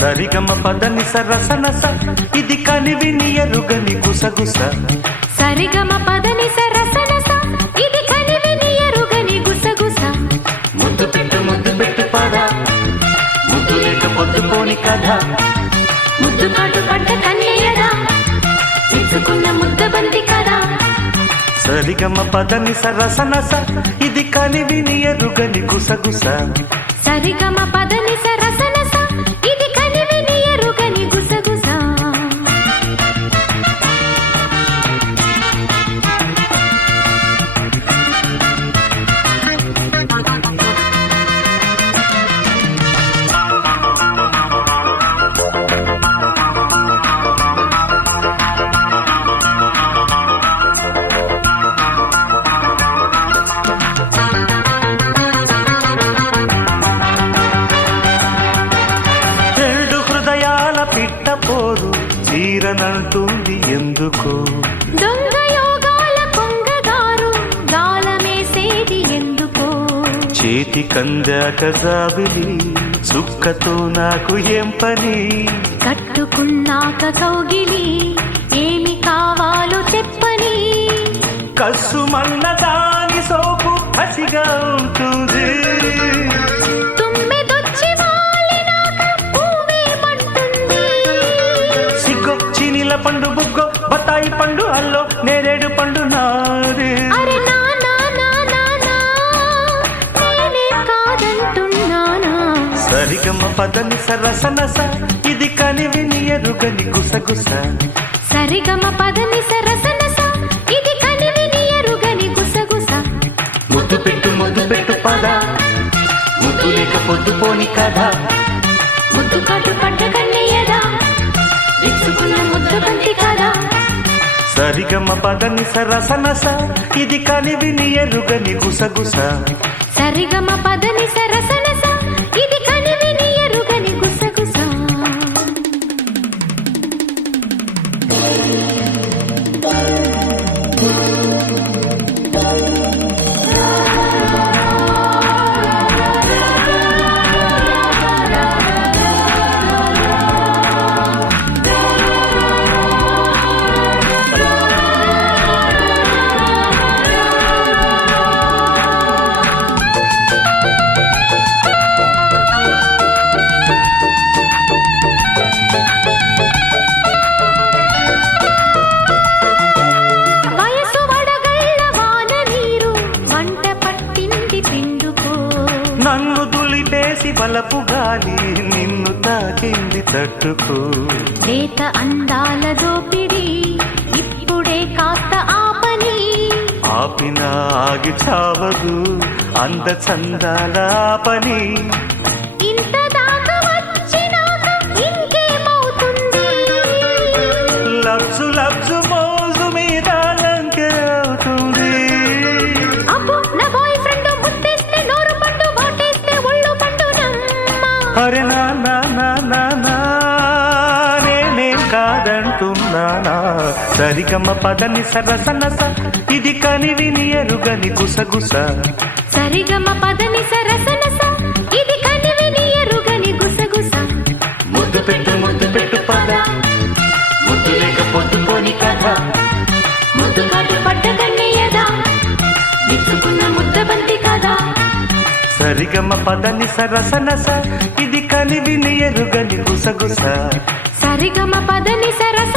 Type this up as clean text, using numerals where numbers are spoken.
సరిగమ పదని సరసనస ఇది కనివిని ఎరుగని గుసగుస. సరిగమ పదని సరసనస ఇది కనివిని ఎరుగని గుసగుస. ముద్దు పెట్టు పద ముద్దు లేక పొద్దుపోని కథ. ముద్దు కాటు పడ్డ కన్నయ్యదా తెచ్చుకున్న ముద్దబంతి కదా. సరిగమ పదని సరసనస ఇది కనివిని ఎరుగని గుసగుస. సరిగమ పదని సరసనస ఇది కనివిని ఎరుగని గుసగుస. పిట్టపోరు చీరనంటుంది ఎందుకు? దొంగ యోగాల కొంగగారు గాలమేసేది ఎందుకో? చేతి కందాక జాబిలి సుక్కతో నాకు ఏం పని? కట్టుకున్నాక కౌగిలి ఏమి కావాలో చెప్పని. కసుమన్న దాని సోపు పసిగా ఉంటుంది. పండు బుగ్గో బతాయి పండు అల్లో నేరేడు పండు నాదే. సరిగమ పదని సరసనస ఇది కనివిని ఎరుగని గుసగుస. సరిగమ పదని సరసనస ఇది కనివిని ఎరుగని గుసగుస. ముద్దు పెట్టు పద ముద్దు లేక పొద్దుపోని కథ. ముద్దు కాటు పడ్డ కన్నయ్యదా తెచ్చుకున్న ముద్దబంతి కదా. సరిగమ పదని సరసనస ఇది కనివిని ఎరుగని గుసగుస. సరిగమ పదని సరసనస ఇది కనివిని ఎరుగని గుసగుస. నన్ను దులిపేసి బలపు గాలి నిన్ను తాకింది తట్టుకో. లేత అందాల దోపిడి ఇప్పుడే కాస్త ఆపని. ఆపిన ఆగి చావదు అంద చందాల పని. ఇంత దాకా వచ్చినాక ఇంకేమవుతుంది? లబ్జు లబ్జు మోజు మీద లంకె అవుతుంది. అరే నా నేనేం కాదంటున్నానా? సరిగమ పదని సరసనస ఇది కనివిని ఎరుగని గుసగుస. సరిగమ పదని సరసనస ఇది కనివిని ఎరుగని గుసగుస. ముద్దు పెట్టు పద ముద్దు లేక పొద్దుపోని కథ. ముద్దు కాటు పడ్డ కన్నయ్యదా తెచ్చుకున్న ముద్దబంతి కదా. సరిగమ పదని సరసనస ఇది కనివిని ఎరుగని గుసగుస. సరిగమ పదని సరస